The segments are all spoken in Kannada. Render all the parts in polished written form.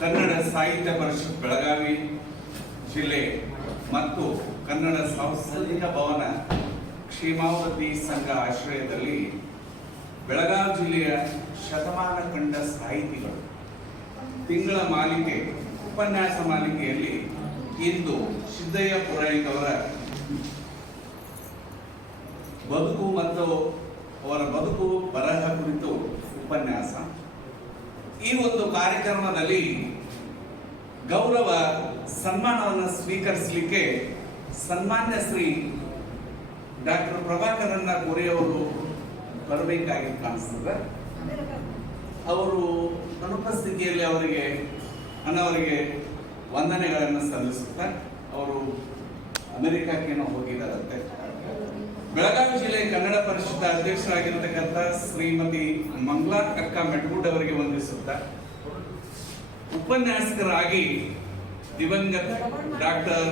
ಕನ್ನಡ ಸಾಹಿತ್ಯ ಪರಿಷತ್ ಬೆಳಗಾವಿ ಜಿಲ್ಲೆ ಮತ್ತು ಕನ್ನಡ ಸಾಂಸ್ಕೃತಿಕ ಭವನ ಕ್ಷೇಮಾವತಿ ಸಂಘ ಆಶ್ರಯದಲ್ಲಿ ಬೆಳಗಾವಿ ಜಿಲ್ಲೆಯ ಶತಮಾನ ಕಂಡ ಸಾಹಿತಿಗಳು ತಿಂಗಳ ಮಾಲಿಕೆ ಉಪನ್ಯಾಸ ಮಾಲಿಕೆಯಲ್ಲಿ ಇಂದು ಸಿದ್ದಯ್ಯ ಪುರಾಣಿಕ್ ಅವರ ಬದುಕು ಮತ್ತು ಅವರ ಬದುಕು ಬರಹ ಕುರಿತು ಉಪನ್ಯಾಸ. ಈ ಒಂದು ಕಾರ್ಯಕ್ರಮದಲ್ಲಿ ಗೌರವ ಸನ್ಮಾನವನ್ನು ಸ್ವೀಕರಿಸಲಿಕ್ಕೆ ಸನ್ಮಾನ್ಯ ಶ್ರೀ ಡಾಕ್ಟರ್ ಪ್ರಭಾಕರನ್ನ ಕೋರೆಯವರು ಬರಬೇಕಾಗಿ ಕಾಣಿಸ್ತದೆ. ಅವರು ಅನುಪಸ್ಥಿತಿಯಲ್ಲಿ ಅವರಿಗೆ ವಂದನೆಗಳನ್ನು ಸಲ್ಲಿಸುತ್ತಾ ಅವರು ಅಮೆರಿಕಕ್ಕೇನೋ ಹೋಗಿದ್ದಾರಂತೆ. ಬೆಳಗಾವಿ ಜಿಲ್ಲೆ ಕನ್ನಡ ಪರಿಷತ್ ಅಧ್ಯಕ್ಷರಾಗಿರತಕ್ಕಂಥ ಶ್ರೀಮತಿ ಮಂಗಳಾ ಅಕ್ಕ ಮೆಟ್ಗೂಡ್ ಅವರಿಗೆ ವಂದಿಸುತ್ತಾ, ಉಪನ್ಯಾಸಕರಾಗಿ ದಿವಂಗತ ಡಾಕ್ಟರ್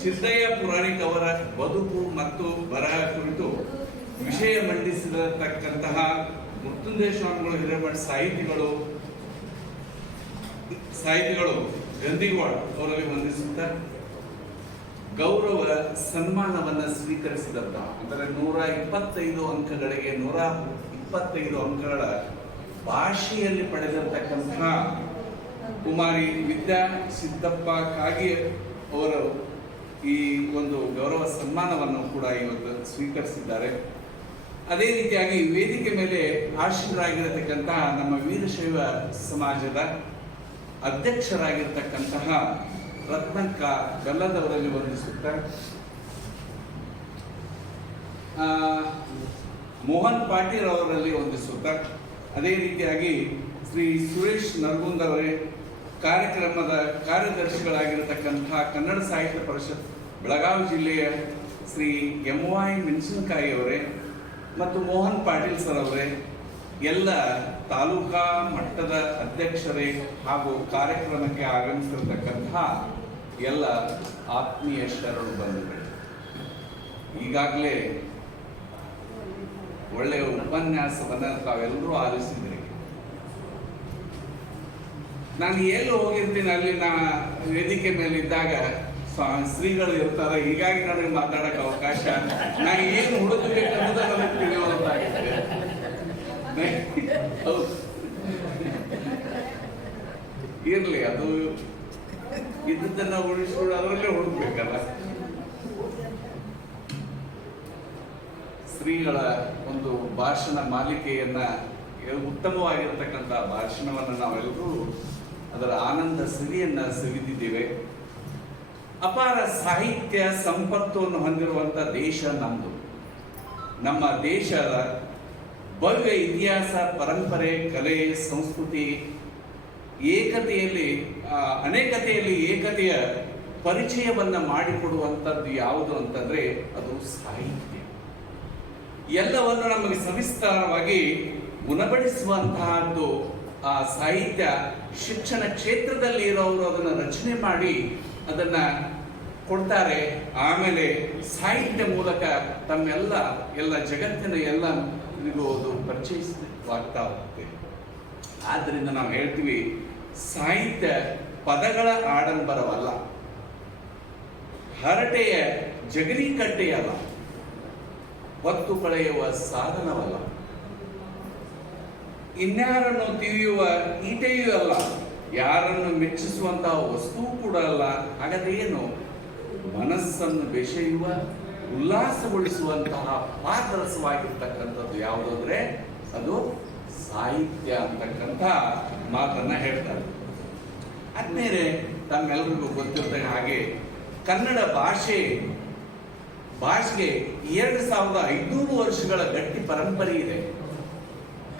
ಸಿದ್ದಯ್ಯ ಪುರಾಣಿಕ್ ಅವರ ಬದುಕು ಮತ್ತು ಬರಹ ಕುರಿತು ವಿಷಯ ಮಂಡಿಸಿರತಕ್ಕಂತಹ ಮೃತ್ಯುಂಜಯ ಸ್ವಾಮಿಗಳು ಹಿರೇಮಠ ಸಾಹಿತಿಗಳು ಗಂದಿಗೋಳ್ ಅವರಲ್ಲಿ ವಂದಿಸುತ್ತಾ, ಗೌರವ ಸನ್ಮಾನವನ್ನು ಸ್ವೀಕರಿಸಿದಂತ ಅಂದರೆ 125 ಅಂಕಗಳಿಗೆ 125 ಅಂಕಗಳ ಭಾಷೆಯಲ್ಲಿ ಪಡೆದಿರತಕ್ಕಂತಹ ಕುಮಾರಿ ವಿದ್ಯಾ ಸಿದ್ದಪ್ಪ ಕಾಗಿ ಅವರು ಈ ಒಂದು ಗೌರವ ಸನ್ಮಾನವನ್ನು ಕೂಡ ಇವತ್ತು ಸ್ವೀಕರಿಸಿದ್ದಾರೆ. ಅದೇ ರೀತಿಯಾಗಿ ವೇದಿಕೆ ಮೇಲೆ ಆಶೀನರಾಗಿರತಕ್ಕಂತಹ ನಮ್ಮ ವೀರಶೈವ ಸಮಾಜದ ಅಧ್ಯಕ್ಷರಾಗಿರ್ತಕ್ಕಂತಹ ರತ್ನಕ್ಕ ಬೆಲ್ಲದವರಲ್ಲಿ ವಂದಿಸುತ್ತಾ, ಮೋಹನ್ ಪಾಟೀಲ್ ಅವರಲ್ಲಿ ವಂದಿಸುತ್ತಾ, ಅದೇ ರೀತಿಯಾಗಿ ಶ್ರೀ ಸುರೇಶ್ ನರಗುಂದ್ ಅವರೇ, ಕಾರ್ಯಕ್ರಮದ ಕಾರ್ಯದರ್ಶಿಗಳಾಗಿರತಕ್ಕಂತಹ ಕನ್ನಡ ಸಾಹಿತ್ಯ ಪರಿಷತ್ ಬೆಳಗಾವಿ ಜಿಲ್ಲೆಯ ಶ್ರೀ MY ಮೆಣಸಿನಕಾಯಿ ಅವರೇ ಮತ್ತು ಮೋಹನ್ ಪಾಟೀಲ್ ಸರ್ ಅವರೇ, ಎಲ್ಲ ತಾಲೂಕಾ ಮಟ್ಟದ ಅಧ್ಯಕ್ಷರೇ ಹಾಗೂ ಕಾರ್ಯಕ್ರಮಕ್ಕೆ ಆಗಮಿಸಿರತಕ್ಕಂತಹ ಎಲ್ಲ ಆತ್ಮೀಯ ಶರಣು ಬಂಧುಗಳು, ಈಗಾಗಲೇ ಒಳ್ಳೆಯ ಉಪನ್ಯಾಸವನ್ನು ತಾವೆಲ್ಲರೂ ಆಲಿಸಿದ್ರಿ. ನಾನು ಎಲ್ಲಿ ಹೋಗಿರ್ತೀನಿ ಅಲ್ಲಿ ವೇದಿಕೆ ಮೇಲೆ ಇದ್ದಾಗ ಶ್ರೀಗಳು ಇರ್ತಾರೆ, ಹೀಗಾಗಿ ನನಗೆ ಮಾತಾಡಕ್ಕೆ ಅವಕಾಶ, ನಾನು ಏನು ಹುಡುಕಬೇಕು ಅನ್ನೋದು ನನಗೆ ತಿಳಿಯೋದಾಗಿದೆ. ಇರ್ಲಿ, ಅದು ಇದ್ದದ್ದನ್ನ ಉಳಿಸ್ಕೊಂಡು ಅದರಲ್ಲೇ ಹುಡುಕ್ಬೇಕಲ್ಲ. ಶ್ರೀಗಳ ಒಂದು ಭಾಷಣ ಮಾಲಿಕೆಯನ್ನ ಉತ್ತಮವಾಗಿರತಕ್ಕಂಥ ಭಾಷಣವನ್ನು ನಾವೆಲ್ಲರೂ ಅದರ ಆನಂದ ಸಿರಿಯನ್ನ ಸವಿದಿದ್ದೇವೆ. ಅಪಾರ ಸಾಹಿತ್ಯ ಸಂಪತ್ತನ್ನು ಹೊಂದಿರುವಂಥ ದೇಶ ನಮ್ಮದು. ನಮ್ಮ ದೇಶದ ಭವ್ಯ ಇತಿಹಾಸ, ಪರಂಪರೆ, ಕಲೆ, ಸಂಸ್ಕೃತಿ, ಅನೇಕತೆಯಲ್ಲಿ ಏಕತೆಯ ಪರಿಚಯವನ್ನು ಮಾಡಿಕೊಡುವಂಥದ್ದು ಯಾವುದು ಅಂತಂದ್ರೆ ಅದು ಸಾಹಿತ್ಯ. ಎಲ್ಲವನ್ನು ನಮಗೆ ಸವಿಸ್ತಾರವಾಗಿ ಗುಣಪಡಿಸುವಂತಹದ್ದು ಆ ಸಾಹಿತ್ಯ. ಶಿಕ್ಷಣ ಕ್ಷೇತ್ರದಲ್ಲಿ ಇರೋರು ಅದನ್ನು ರಚನೆ ಮಾಡಿ ಅದನ್ನ ಕೊಡ್ತಾರೆ. ಆಮೇಲೆ ಸಾಹಿತ್ಯ ಮೂಲಕ ಎಲ್ಲ ಜಗತ್ತಿನ ಎಲ್ಲ ಅದು ಪರಿಚಯಿಸವಾಗ್ತಾ ಹೋಗುತ್ತೆ. ಆದ್ದರಿಂದ ನಾವು ಹೇಳ್ತೀವಿ, ಸಾಹಿತ್ಯ ಪದಗಳ ಆಡಂಬರವಲ್ಲ, ಹರಟೆಯ ಜಗರಿ ಕಟ್ಟೆಯಲ್ಲ, ಹೊತ್ತು ಕಳೆಯುವ ಸಾಧನವಲ್ಲ, ಇನ್ಯಾರನ್ನು ತಿವಿಯುವ ಈಟೆಯೂ ಅಲ್ಲ, ಯಾರನ್ನು ಮೆಚ್ಚಿಸುವಂತಹ ವಸ್ತು ಕೂಡ ಅಲ್ಲ. ಹಾಗಾದ್ರೆ ಏನು? ಮನಸ್ಸನ್ನು ಬೆಸೆಯುವ, ಉಲ್ಲಾಸಗೊಳಿಸುವಂತಹ ಪಾದರಸವಾಗಿರ್ತಕ್ಕಂಥದ್ದು ಯಾವುದಂದ್ರೆ ಅದು ಸಾಹಿತ್ಯ ಅಂತಕ್ಕಂಥ ಮಾತನ್ನ ಹೇಳ್ತಾರೆ. ಆದ್ಮೇಲೆ ತಮ್ಮೆಲ್ಲರಿಗೂ ಗೊತ್ತಿದ್ದ ಹಾಗೆ ಕನ್ನಡ ಭಾಷೆಗೆ 2500 ವರ್ಷಗಳ ಗಟ್ಟಿ ಪರಂಪರೆ ಇದೆ.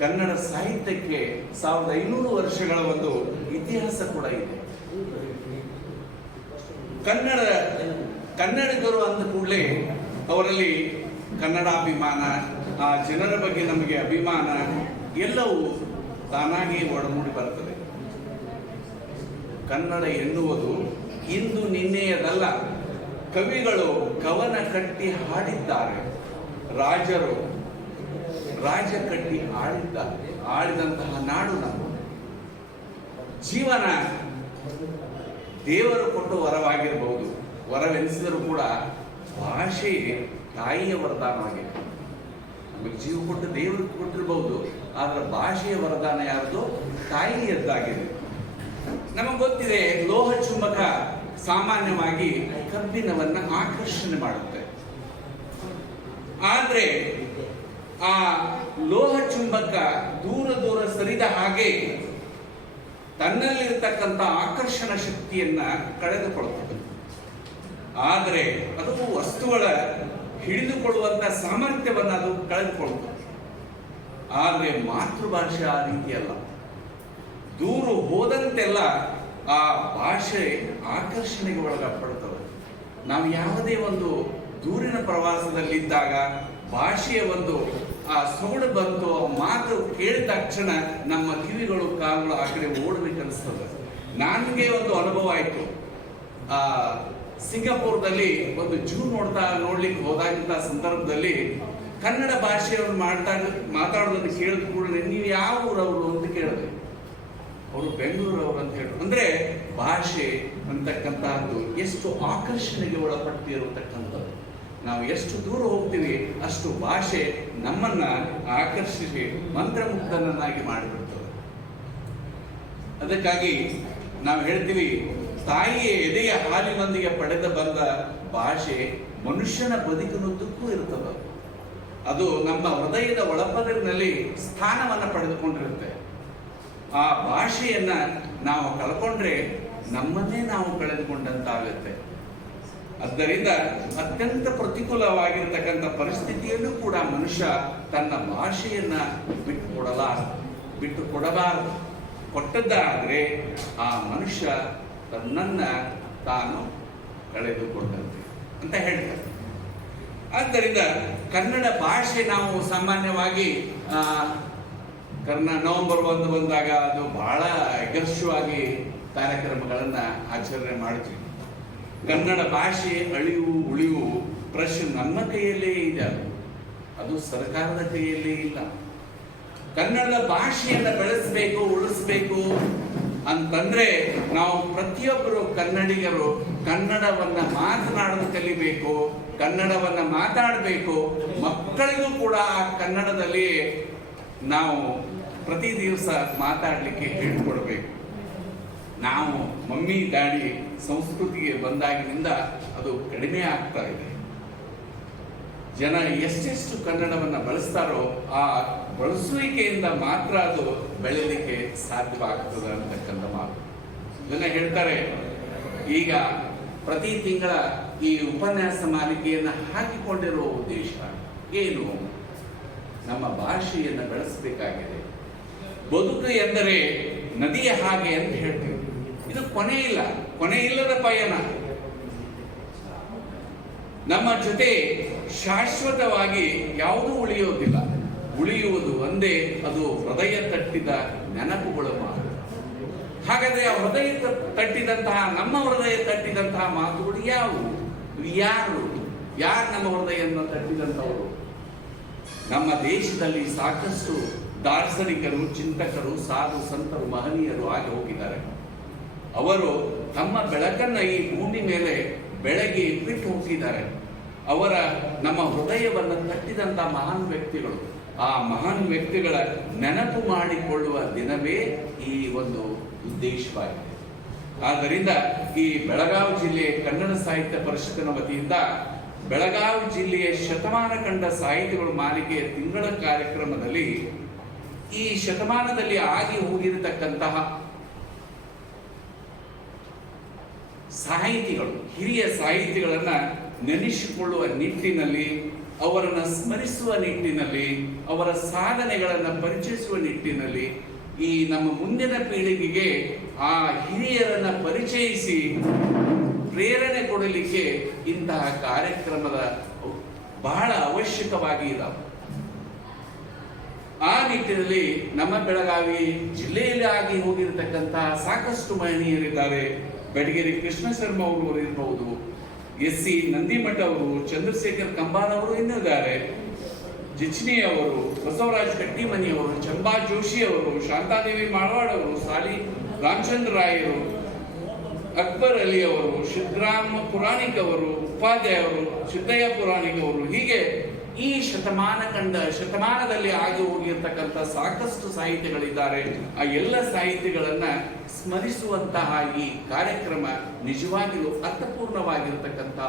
ಕನ್ನಡ ಸಾಹಿತ್ಯಕ್ಕೆ 1500 ವರ್ಷಗಳ ಒಂದು ಇತಿಹಾಸ ಕೂಡ ಇದೆ. ಕನ್ನಡಿಗರು ಅಂದ ಕೂಡಲೇ ಅವರಲ್ಲಿ ಕನ್ನಡಾಭಿಮಾನ, ಆ ಜನರ ಬಗ್ಗೆ ನಮಗೆ ಅಭಿಮಾನ ಎಲ್ಲವೂ ತಾನಾಗಿ ಒಡಮೂಡಿ ಬರ್ತದೆ. ಕನ್ನಡ ಎನ್ನುವುದು ಇಂದು ನಿನ್ನೆಯದಲ್ಲ. ಕವಿಗಳು ಕವನ ಕಟ್ಟಿ ಹಾಡಿದ್ದಾರೆ, ರಾಜರು ರಾಜ ಕಟ್ಟಿ ಆಳಿದಂತಹ ನಾಡು ನಮ್ಮ ಜೀವನ ದೇವರು ಕೊಟ್ಟು ವರವಾಗಿರಬಹುದು, ವರವೆನಿಸಿದರೂ ಕೂಡ ಭಾಷೆ ತಾಯಿಯ ವರದಾನವಾಗಿದೆ. ನಮಗೆ ಜೀವ ಕೊಟ್ಟು ದೇವರು ಕೊಟ್ಟಿರಬಹುದು, ಆದರೆ ಭಾಷೆಯ ವರದಾನ ಯಾವುದು? ತಾಯಿಯದ್ದಾಗಿದೆ. ನಮಗೆ ಗೊತ್ತಿದೆ, ಲೋಹ ಚುಂಬಕ ಸಾಮಾನ್ಯವಾಗಿ ಕಬ್ಬಿಣವನ್ನ ಆಕರ್ಷಣೆ ಮಾಡುತ್ತೆ. ಆದ್ರೆ ಆ ಲೋಹ ಚುಂಬಕ ದೂರ ದೂರ ಸರಿದ ಹಾಗೆ ತನ್ನಲ್ಲಿರ್ತಕ್ಕಂಥ ಆಕರ್ಷಣ ಶಕ್ತಿಯನ್ನ ಕಳೆದುಕೊಳ್ಳುತ್ತದೆ. ಆದರೆ ಅದು ವಸ್ತುಗಳ ಹಿಡಿದುಕೊಳ್ಳುವಂತ ಸಾಮರ್ಥ್ಯವನ್ನು ಅದು ಕಳೆದುಕೊಳ್ಳುತ್ತದೆ. ಆದರೆ ಮಾತೃಭಾಷೆ ಆ ರೀತಿ ಅಲ್ಲ. ದೂರ ಹೋದಂತೆಲ್ಲ ಆ ಭಾಷೆ ಆಕರ್ಷಣೆಗೆ ಒಳಗಾಗ್ಪಡ್ತದೆ. ನಾವು ಯಾವುದೇ ಒಂದು ದೂರಿನ ಪ್ರವಾಸದಲ್ಲಿದ್ದಾಗ ಭಾಷೆಯ ಒಂದು ಆ ಸೊಗಡು ಬಂತು, ಮಾತು ಕೇಳಿದ ತಕ್ಷಣ ನಮ್ಮ ಕಿವಿಗಳು ಕಾಲುಗಳು ಆ ಕಡೆ ಓಡಬೇಕನ್ನಿಸ್ತದೆ. ನನಗೆ ಒಂದು ಅನುಭವ ಆಯಿತು. ಸಿಂಗಾಪುರದಲ್ಲಿ ಒಂದು ಜೂ ನೋಡ್ಲಿಕ್ಕೆ ಹೋದಂತ ಸಂದರ್ಭದಲ್ಲಿ ಕನ್ನಡ ಭಾಷೆಯನ್ನು ಮಾತಾಡೋದನ್ನು ಕೇಳಿದ ಕೂಡಲೇ ನೀವು ಯಾವ ಊರವರು ಅಂತ ಕೇಳಿದೆ. ಅವರು ಬೆಂಗಳೂರವರು ಅಂತ ಹೇಳಿ. ಅಂದ್ರೆ ಭಾಷೆ ಅಂತಕ್ಕಂತಹದ್ದು ಎಷ್ಟು ಆಕರ್ಷಣೆಗೆ ಒಳಪಟ್ಟಿರತಕ್ಕಂಥದ್ದು. ನಾವು ಎಷ್ಟು ದೂರ ಹೋಗ್ತೀವಿ ಅಷ್ಟು ಭಾಷೆ ನಮ್ಮನ್ನ ಆಕರ್ಷಿಸಿ ಮಂತ್ರಮುಗ್ಧನನ್ನಾಗಿ ಮಾಡಿಬಿಡ್ತದೆ. ಅದಕ್ಕಾಗಿ ನಾವು ಹೇಳ್ತೀವಿ, ತಾಯಿಯ ಎದೆಯ ಹಾಲಿನೊಂದಿಗೆ ಪಡೆದ ಬಂದ ಭಾಷೆ ಮನುಷ್ಯನ ಬದುಕಿನುದ್ದಕ್ಕೂ ಇರ್ತದೆ. ಅದು ನಮ್ಮ ಹೃದಯದ ಒಳಪದರಿನಲ್ಲಿ ಸ್ಥಾನವನ್ನು ಪಡೆದುಕೊಂಡಿರುತ್ತೆ. ಆ ಭಾಷೆಯನ್ನ ನಾವು ಕಳ್ಕೊಂಡ್ರೆ ನಮ್ಮನ್ನೇ ನಾವು ಕಳೆದುಕೊಂಡಂತಾಗುತ್ತೆ. ಆದ್ದರಿಂದ ಅತ್ಯಂತ ಪ್ರತಿಕೂಲವಾಗಿರ್ತಕ್ಕಂಥ ಪರಿಸ್ಥಿತಿಯಲ್ಲೂ ಕೂಡ ಮನುಷ್ಯ ತನ್ನ ಭಾಷೆಯನ್ನ ಬಿಟ್ಟು ಕೊಡಬಾರದು. ಕೊಟ್ಟದ್ದಾದ್ರೆ ಆ ಮನುಷ್ಯ ತನ್ನನ್ನ ತಾನು ಕಳೆದುಕೊಂಡಂತೆ ಅಂತ ಹೇಳ್ತಾರೆ. ಆದ್ದರಿಂದ ಕನ್ನಡ ಭಾಷೆ ನಾವು ಸಾಮಾನ್ಯವಾಗಿ ನವೆಂಬರ್ 1 ಬಂದಾಗ ಅದು ಬಹಳ ಯಶಸ್ವಿಯಾಗಿ ಕಾರ್ಯಕ್ರಮಗಳನ್ನ ಆಚರಣೆ ಮಾಡ್ತೀವಿ. ಕನ್ನಡ ಭಾಷೆ ಉಳಿವು ಪ್ರಶ್ನೆ ನಮ್ಮ ಕೈಯಲ್ಲೇ ಇದೆ. ಅದು ಸರ್ಕಾರದ ಕೈಯಲ್ಲೇ ಇಲ್ಲ. ಕನ್ನಡದ ಭಾಷೆಯನ್ನು ಬೆಳೆಸಬೇಕು, ಉಳಿಸಬೇಕು ಅಂತಂದ್ರೆ ನಾವು ಪ್ರತಿಯೊಬ್ಬರು ಕನ್ನಡಿಗರು ಕನ್ನಡವನ್ನ ಮಾತನಾಡಲು ಕಲಿಬೇಕು, ಕನ್ನಡವನ್ನ ಮಾತಾಡಬೇಕು. ಮಕ್ಕಳಿಗೂ ಕೂಡ ಕನ್ನಡದಲ್ಲಿ ನಾವು ಪ್ರತಿ ದಿವಸ ಮಾತಾಡಲಿಕ್ಕೆ ಹೇಳ್ಕೊಡ್ಬೇಕು. ನಾವು ಮಮ್ಮಿ ಡ್ಯಾಡಿ ಸಂಸ್ಕೃತಿಗೆ ಬಂದಾಗಿನಿಂದ ಅದು ಕಡಿಮೆ ಆಗ್ತಾ ಇದೆ. ಜನ ಎಷ್ಟೆಷ್ಟು ಕನ್ನಡವನ್ನ ಬಳಸ್ತಾರೋ ಆ ಬಳಸುವಿಕೆಯಿಂದ ಮಾತ್ರ ಅದು ಬೆಳೆಯಲಿಕ್ಕೆ ಸಾಧ್ಯವಾಗ್ತದೆ ಅಂತಕ್ಕಂಥ ಮಾತು. ಇದನ್ನ ಹೇಳ್ತಾರೆ. ಈಗ ಪ್ರತಿ ತಿಂಗಳ ಈ ಉಪನ್ಯಾಸ ಮಾಲಿಕೆಯನ್ನು ಹಾಕಿಕೊಂಡಿರುವ ಉದ್ದೇಶ ಏನು? ನಮ್ಮ ಭಾಷೆಯನ್ನು ಬೆಳೆಸಬೇಕಾಗಿದೆ. ಬದುಕು ಎಂದರೆ ನದಿಯ ಹಾಗೆ ಅಂತ ಹೇಳ್ತೀವಿ. ಇದು ಕೊನೆ ಇಲ್ಲದ ಪಯಣ. ನಮ್ಮ ಜೊತೆ ಶಾಶ್ವತವಾಗಿ ಯಾವುದೂ ಉಳಿಯೋದಿಲ್ಲ. ಉಳಿಯುವುದು ಒಂದೇ, ಅದು ಹೃದಯ ತಟ್ಟಿದ ನೆನಪುಗಳು ಮಾತು. ಹಾಗಾದ್ರೆ ಆ ಹೃದಯ ತಟ್ಟಿದಂತಹ ನಮ್ಮ ಹೃದಯ ತಟ್ಟಿದಂತಹ ಮಾತುಗಳು ಯಾವುವು? ಯಾರು ನಮ್ಮ ಹೃದಯವನ್ನು ತಟ್ಟಿದಂಥವರು? ನಮ್ಮ ದೇಶದಲ್ಲಿ ಸಾಕಷ್ಟು ದಾರ್ಶನಿಕರು, ಚಿಂತಕರು, ಸಾಧು ಸಂತರು, ಮಹನೀಯರು ಆಗಿ ಹೋಗಿದ್ದಾರೆ. ಅವರು ತಮ್ಮ ಬೆಳಕನ್ನ ಈ ಭೂಮಿ ಮೇಲೆ ಬೆಳಗಿ ಬಿಟ್ಟು ಹೋಗಿದ್ದಾರೆ. ಅವರ ನಮ್ಮ ಹೃದಯವನ್ನು ತಟ್ಟಿದಂತ ಮಹಾನ್ ವ್ಯಕ್ತಿಗಳು. ಆ ಮಹಾನ್ ವ್ಯಕ್ತಿಗಳ ನೆನಪು ಮಾಡಿಕೊಳ್ಳುವ ದಿನವೇ ಈ ಒಂದು ಉದ್ದೇಶವಾಗಿದೆ. ಆದ್ದರಿಂದ ಈ ಬೆಳಗಾವಿ ಜಿಲ್ಲೆಯ ಕನ್ನಡ ಸಾಹಿತ್ಯ ಪರಿಷತ್ತಿನ ವತಿಯಿಂದ ಬೆಳಗಾವಿ ಜಿಲ್ಲೆಯ ಶತಮಾನ ಕಂಡ ಸಾಹಿತಿಗಳು ಮಾಲಿಕೆಯ ತಿಂಗಳ ಕಾರ್ಯಕ್ರಮದಲ್ಲಿ ಈ ಶತಮಾನದಲ್ಲಿ ಆಗಿ ಹೋಗಿರತಕ್ಕಂತಹ ಸಾಹಿತಿಗಳು, ಹಿರಿಯ ಸಾಹಿತಿಗಳನ್ನ ನೆನೆಸಿಕೊಳ್ಳುವ ನಿಟ್ಟಿನಲ್ಲಿ, ಅವರನ್ನ ಸ್ಮರಿಸುವ ನಿಟ್ಟಿನಲ್ಲಿ, ಅವರ ಸಾಧನೆಗಳನ್ನು ಪರಿಚಯಿಸುವ ನಿಟ್ಟಿನಲ್ಲಿ ಈ ನಮ್ಮ ಮುಂದಿನ ಪೀಳಿಗೆಗೆ ಆ ಹಿರಿಯರನ್ನ ಪರಿಚಯಿಸಿ ಪ್ರೇರಣೆ ಕೊಡಲಿಕ್ಕೆ ಇಂತಹ ಕಾರ್ಯಕ್ರಮದ ಬಹಳ ಅವಶ್ಯಕವಾಗಿ ಇದ್ದಾವೆ. ಆ ನಿಟ್ಟಿನಲ್ಲಿ ನಮ್ಮ ಬೆಳಗಾವಿ ಜಿಲ್ಲೆಯಲ್ಲಿ ಆಗಿ ಹೋಗಿರತಕ್ಕಂತಹ ಸಾಕಷ್ಟು ಮಹನೀಯರಿದ್ದಾರೆ. ಬೆಡಗೇರಿ ಕೃಷ್ಣ ಶರ್ಮಾ ಅವರು ಇರಬಹುದು, ಎಸ್ ಸಿ ನಂದಿಮಠ ಅವರು, ಚಂದ್ರಶೇಖರ್ ಕಂಬಾರ ಅವರು ಇನ್ನಿದ್ದಾರೆ, ಜಿಚ್ನಿ ಅವರು, ಬಸವರಾಜ್ ಕಟ್ಟಿಮನಿ ಅವರು, ಚಂಬಾ ಜೋಶಿ ಅವರು, ಶಾಂತಾದೇವಿ ಮಾಳವಾಡ್ ಅವರು, ಸಾಲಿ ರಾಮಚಂದ್ರ ರಾಯರು, ಅಕ್ಬರ್ ಅಲಿ ಅವರು, ಸಿದ್ದರಾಮ ಪುರಾಣಿಕ್ ಅವರು, ಉಪಾಧ್ಯಾಯ ಅವರು, ಸಿದ್ದಯ್ಯ ಪುರಾಣಿಕ್ ಅವರು, ಹೀಗೆ ಈ ಶತಮಾನದಲ್ಲಿ ಆಗಿ ಹೋಗಿರ್ತಕ್ಕಂಥ ಸಾಕಷ್ಟು ಸಾಹಿತಿಗಳಿದ್ದಾರೆ. ಆ ಎಲ್ಲ ಸಾಹಿತಿಗಳನ್ನ ಸ್ಮರಿಸುವಂತಹ ಈ ಕಾರ್ಯಕ್ರಮ ನಿಜವಾಗಿಯೂ ಅರ್ಥಪೂರ್ಣವಾಗಿರ್ತಕ್ಕಂಥ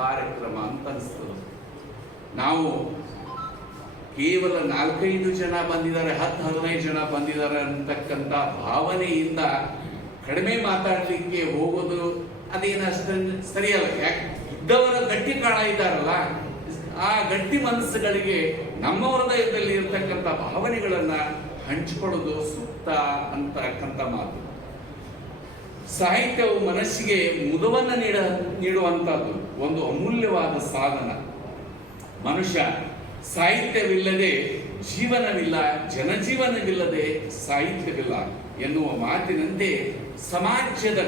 ಕಾರ್ಯಕ್ರಮ ಅಂತ ಅನಿಸ್ತದೆ. ನಾವು ಕೇವಲ 4-5 ಜನ ಬಂದಿದ್ದಾರೆ, 10-15 ಜನ ಬಂದಿದ್ದಾರೆ ಅಂತಕ್ಕಂಥ ಭಾವನೆಯಿಂದ ಕಡಿಮೆ ಮಾತಾಡಲಿಕ್ಕೆ ಹೋಗೋದು ಅದೇನಷ್ಟು ಸರಿಯಲ್ಲ. ಯಾಕೆ ಇದ್ದವರ ಗಟ್ಟಿ ಕಾಣ ಇದ್ದಾರಲ್ಲ, ಆ ಗಟ್ಟಿ ಮನಸ್ಸುಗಳಿಗೆ ನಮ್ಮ ಹೃದಯದಲ್ಲಿ ಇರತಕ್ಕಂಥ ಭಾವನೆಗಳನ್ನ ಹಂಚಿಕೊಳ್ಳೋದು ಸೂಕ್ತ ಅಂತಕ್ಕಂಥ ಮಾತು. ಸಾಹಿತ್ಯವು ಮನಸ್ಸಿಗೆ ಮುದವನ್ನು ನೀಡುವಂತಹದ್ದು, ಒಂದು ಅಮೂಲ್ಯವಾದ ಸಾಧನ. ಮನುಷ್ಯ ಸಾಹಿತ್ಯವಿಲ್ಲದೆ ಜೀವನವಿಲ್ಲ, ಜನಜೀವನವಿಲ್ಲದೆ ಸಾಹಿತ್ಯವಿಲ್ಲ ಎನ್ನುವ ಮಾತಿನಂತೆ ಸಮಾಜದ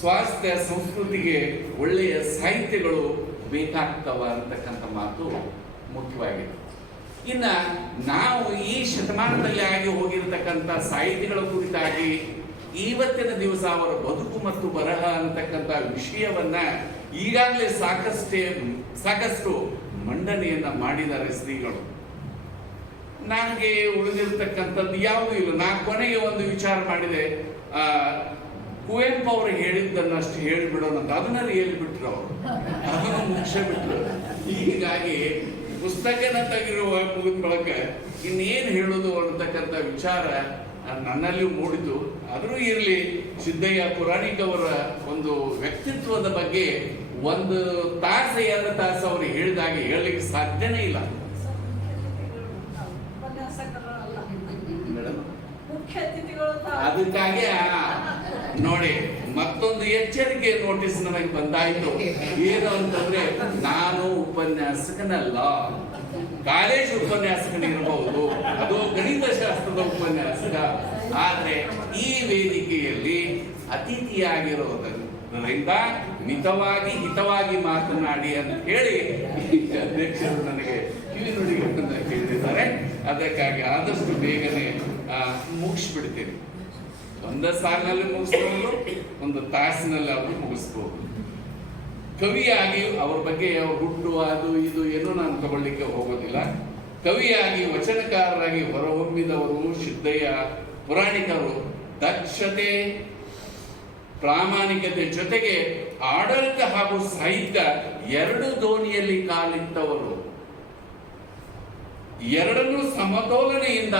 ಸ್ವಾಸ್ಥ್ಯ ಸಂಸ್ಕೃತಿಗೆ ಒಳ್ಳೆಯ ಸಾಹಿತ್ಯಗಳು ಬೇಕಾಗ್ತವ ಅಂತಕ್ಕಂಥ ಮಾತು ಮುಖ್ಯವಾಗಿದೆ. ಇನ್ನ ನಾವು ಈ ಶತಮಾನದಲ್ಲಿ ಆಗಿ ಹೋಗಿರತಕ್ಕಂಥ ಸಾಹಿತಿಗಳ ಕುರಿತಾಗಿ ಇವತ್ತಿನ ದಿವಸ ಅವರ ಬದುಕು ಮತ್ತು ಬರಹ ಅಂತಕ್ಕಂಥ ವಿಷಯವನ್ನ ಈಗಾಗಲೇ ಸಾಕಷ್ಟು ಮಂಡನೆಯನ್ನ ಮಾಡಿದ್ದಾರೆ ಶ್ರೀಗಳು. ನನಗೆ ಉಳಿದಿರ್ತಕ್ಕಂಥದ್ದು ಯಾವುದೂ ಇಲ್ಲ. ನಾನು ಕೊನೆಗೆ ಒಂದು ವಿಚಾರ ಮಾಡಿದೆ, ಕುವೆಂಪು ಅವರು ಹೇಳಿದ್ದನ್ನಷ್ಟು ಹೇಳಿಬಿಡೋಣ ಅಂತ. ಅದನ್ನ ಹೇಳಿಬಿಟ್ರು ಅವರು, ಅದನ್ನು ಮುಗಿಸ್ಬಿಟ್ರು. ಹೀಗಾಗಿ ಪುಸ್ತಕನ ಮುಗಿದ ಬಳಕ ಇನ್ನೇನು ಹೇಳೋದು ಅಂತಕ್ಕಂಥ ವಿಚಾರ ನನ್ನಲ್ಲಿ ಮೂಡಿತು. ಆದರೂ ಇರಲಿ, ಸಿದ್ದಯ್ಯ ಪುರಾಣಿಕ್ ಅವರ ಒಂದು ವ್ಯಕ್ತಿತ್ವದ ಬಗ್ಗೆ 1 ತಾಸು 2 ತಾಸು ಅವರು ಹೇಳಿದಾಗೆ ಹೇಳಲಿಕ್ಕೆ ಸಾಧ್ಯನೇ ಇಲ್ಲ. ಅದಕ್ಕಾಗಿ ನೋಡಿ, ಮತ್ತೊಂದು ಎಚ್ಚರಿಕೆ ನೋಟಿಸ್ ನನಗೆ ಬಂದಾಯ್ತು. ಏನು ಅಂತಂದ್ರೆ, ನಾನು ಉಪನ್ಯಾಸಕನಲ್ಲ, ಕಾಲೇಜ್ ಉಪನ್ಯಾಸಕನಿರಬಹುದು, ಅದು ಗಣಿತಶಾಸ್ತ್ರದ ಉಪನ್ಯಾಸಕ. ಆದ್ರೆ ಈ ವೇದಿಕೆಯಲ್ಲಿ ಅತಿಥಿಯಾಗಿರೋದ್ರಿಂದ ಮಿತವಾಗಿ ಹಿತವಾಗಿ ಮಾತನಾಡಿ ಅಂತ ಹೇಳಿ ಅಧ್ಯಕ್ಷರು ನನಗೆ ಕಿವಿ ನುಡಿಗಳನ್ನ ಹೇಳಿದ್ದಾರೆ. ಅದಕ್ಕಾಗಿ ಆದಷ್ಟು ಬೇಗನೆ ಮುಗಿಸ್ಬಿಡ್ತೀನಿ. 1 ಸಾಲಿನಲ್ಲಿ ಮುಗಿಸ್ಬೋದು, 1 ತಾಸಿನಲ್ಲಿ ಅವರು ಮುಗಿಸ್ಬೋದು. ಕವಿಯಾಗಿ ಅವ್ರ ಬಗ್ಗೆ ಅವ್ರ ಹುಟ್ಟು ಅದು ಇದು ಏನೂ ನಾನು ತಗೊಳ್ಳಿಕ್ಕೆ ಹೋಗೋದಿಲ್ಲ. ಕವಿಯಾಗಿ ವಚನಕಾರರಾಗಿ ಹೊರಹೊಮ್ಮಿದವರು ಸಿದ್ದಯ್ಯ ಪುರಾಣಿಕರು. ದಕ್ಷತೆ, ಪ್ರಾಮಾಣಿಕತೆ ಜೊತೆಗೆ ಆಡಳಿತ ಹಾಗೂ ಸಾಹಿತ್ಯ 2 ದೋಣಿಯಲ್ಲಿ ಕಾಲಿಟ್ಟವರು. 2 ಸಮತೋಲನೆಯಿಂದ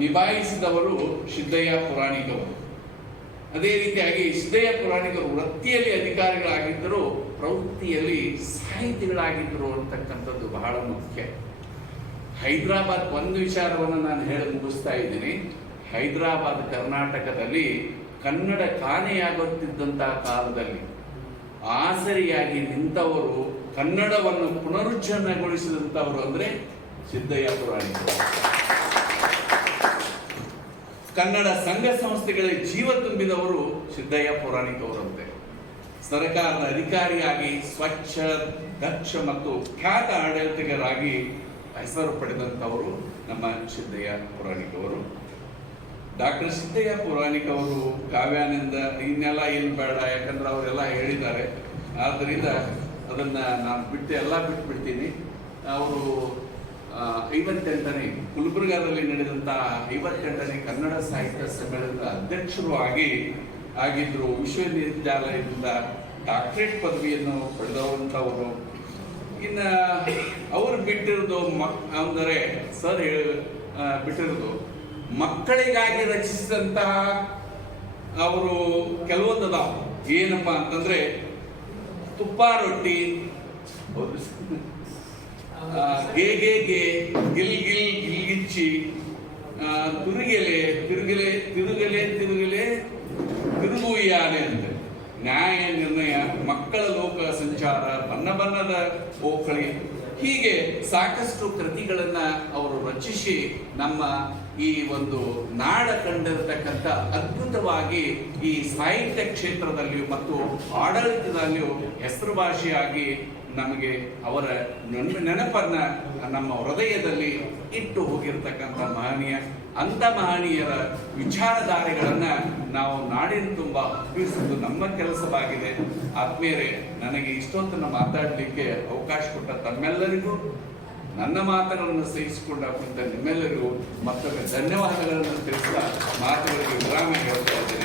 ನಿಭಾಯಿಸಿದವರು ಸಿದ್ದಯ್ಯ ಪುರಾಣಿಕರು. ಅದೇ ರೀತಿಯಾಗಿ ಸಿದ್ದಯ್ಯ ಪುರಾಣಿಕರು ವೃತ್ತಿಯಲ್ಲಿ ಅಧಿಕಾರಿಗಳಾಗಿದ್ದರು, ಪ್ರವೃತ್ತಿಯಲ್ಲಿ ಸಾಹಿತಿಗಳಾಗಿದ್ದರು ಅಂತಕ್ಕಂಥದ್ದು ಬಹಳ ಮುಖ್ಯ. ಹೈದರಾಬಾದ್, ಒಂದು ವಿಚಾರವನ್ನು ನಾನು ಹೇಳಿ ಮುಗಿಸ್ತಾ ಇದ್ದೀನಿ. ಹೈದರಾಬಾದ್ ಕರ್ನಾಟಕದಲ್ಲಿ ಕನ್ನಡ ಕಾಣೆಯಾಗುತ್ತಿದ್ದಂತಹ ಕಾಲದಲ್ಲಿ ಆಸರಿಯಾಗಿ ನಿಂತವರು, ಕನ್ನಡವನ್ನು ಪುನರುಜ್ಜೀವನಗೊಳಿಸಿದಂಥವರು ಅಂದ್ರೆ ಸಿದ್ದಯ್ಯ ಪುರಾಣಿಕರು. ಕನ್ನಡ ಸಂಘ ಸಂಸ್ಥೆಗಳಿಗೆ ಜೀವ ತುಂಬಿದವರು ಸಿದ್ದಯ್ಯ ಪುರಾಣಿಕ್ ಅವರಂತೆ. ಸರ್ಕಾರದ ಅಧಿಕಾರಿಯಾಗಿ ಸ್ವಚ್ಛ, ದಕ್ಷ ಮತ್ತು ಖ್ಯಾತ ಆಡಳಿತಗಾರರಾಗಿ ಹೆಸರು ಪಡೆದಂಥವರು ನಮ್ಮ ಸಿದ್ದಯ್ಯ ಪುರಾಣಿಕ್ ಅವರು. ಡಾಕ್ಟರ್ ಸಿದ್ದಯ್ಯ ಪುರಾಣಿಕ್ ಅವರು ಕಾವ್ಯಾನಂದ ಇನ್ನೆಲ್ಲ ಏನು ಬೇಡ, ಯಾಕಂದ್ರೆ ಅವರೆಲ್ಲ ಹೇಳಿದ್ದಾರೆ. ಆದ್ದರಿಂದ ಅದನ್ನ ನಾನು ಬಿಟ್ಬಿಡ್ತೀನಿ. ಅವರು 58ನೇ ಗುಲ್ಬರ್ಗಾದಲ್ಲಿ ನಡೆದಂತಹ 58ನೇ ಕನ್ನಡ ಸಾಹಿತ್ಯ ಸಮ್ಮೇಳನದ ಅಧ್ಯಕ್ಷರು ಆಗಿದ್ರು. ವಿಶ್ವವಿದ್ಯಾಲಯದಿಂದ ಡಾಕ್ಟರೇಟ್ ಪದವಿಯನ್ನು ಪಡೆದವಂಥವರು. ಇನ್ನು ಅವರು ಬಿಟ್ಟಿರೋದು ಅಂದರೆ ಸರ್ ಬಿಟ್ಟಿರೋದು ಮಕ್ಕಳಿಗಾಗಿ ರಚಿಸಿದಂತಹ ಅವರು ಕೆಲವೊಂದು ಅದಾವ. ಏನಪ್ಪಾ ಅಂತಂದ್ರೆ ತುಪ್ಪ ರೊಟ್ಟಿ, ಗೆ ಗೆ ಗೆ, ಗಿಲ್ ಗಿಲ್ ಗಿಲ್ಗಿಚ್ಚಿ, ತಿರುಗೆಲೆ ತಿರುಗಲೆ ತಿರುಗಲೆ ತಿರುಗಲೆ ತಿರುಗುಯ್ಯಾಲೆ ಅಂತ, ನ್ಯಾಯ ನಿರ್ಣಯ, ಮಕ್ಕಳ ಲೋಕ ಸಂಚಾರ, ಬಣ್ಣ ಬಣ್ಣದ ಓಕಳಿ, ಹೀಗೆ ಸಾಕಷ್ಟು ಕೃತಿಗಳನ್ನ ಅವರು ರಚಿಸಿ ನಮ್ಮ ಈ ಒಂದು ನಾಡ ಕಂಡಿರತಕ್ಕಂಥ ಅದ್ಭುತವಾಗಿ ಈ ಸಾಹಿತ್ಯ ಕ್ಷೇತ್ರದಲ್ಲಿಯೂ ಮತ್ತು ಆಡಳಿತದಲ್ಲಿಯೂ ಹೆಸರುವಾಸಿಯಾಗಿ ನಮಗೆ ಅವರ ನೆನಪನ್ನ ನಮ್ಮ ಹೃದಯದಲ್ಲಿ ಇಟ್ಟು ಹೋಗಿರ್ತಕ್ಕಂಥ ಮಹನೀಯ. ಅಂಥ ಮಹನೀಯರ ವಿಚಾರಧಾರೆಗಳನ್ನ ನಾವು ನಾಡಿನ ತುಂಬ ಹಬ್ಬಿಸುವುದು ನಮ್ಮ ಕೆಲಸವಾಗಿದೆ. ಆತ್ಮೀಯರೇ, ನನಗೆ ಇಷ್ಟೊತ್ತನ್ನು ಮಾತಾಡಲಿಕ್ಕೆ ಅವಕಾಶ ಕೊಟ್ಟ ತಮ್ಮೆಲ್ಲರಿಗೂ, ನನ್ನ ಮಾತುಗಳನ್ನು ಸಹಿಸಿಕೊಂಡ ಕುರಿತ ನಿಮ್ಮೆಲ್ಲರಿಗೂ ಮತ್ತೊಮ್ಮೆ ಧನ್ಯವಾದಗಳನ್ನು ತಿಳಿಸುವ ಮಾತುಗಳಿಗೆ ವಿರಾಮ ಹೇಳ್ತಾ ಇದ್ದೇನೆ.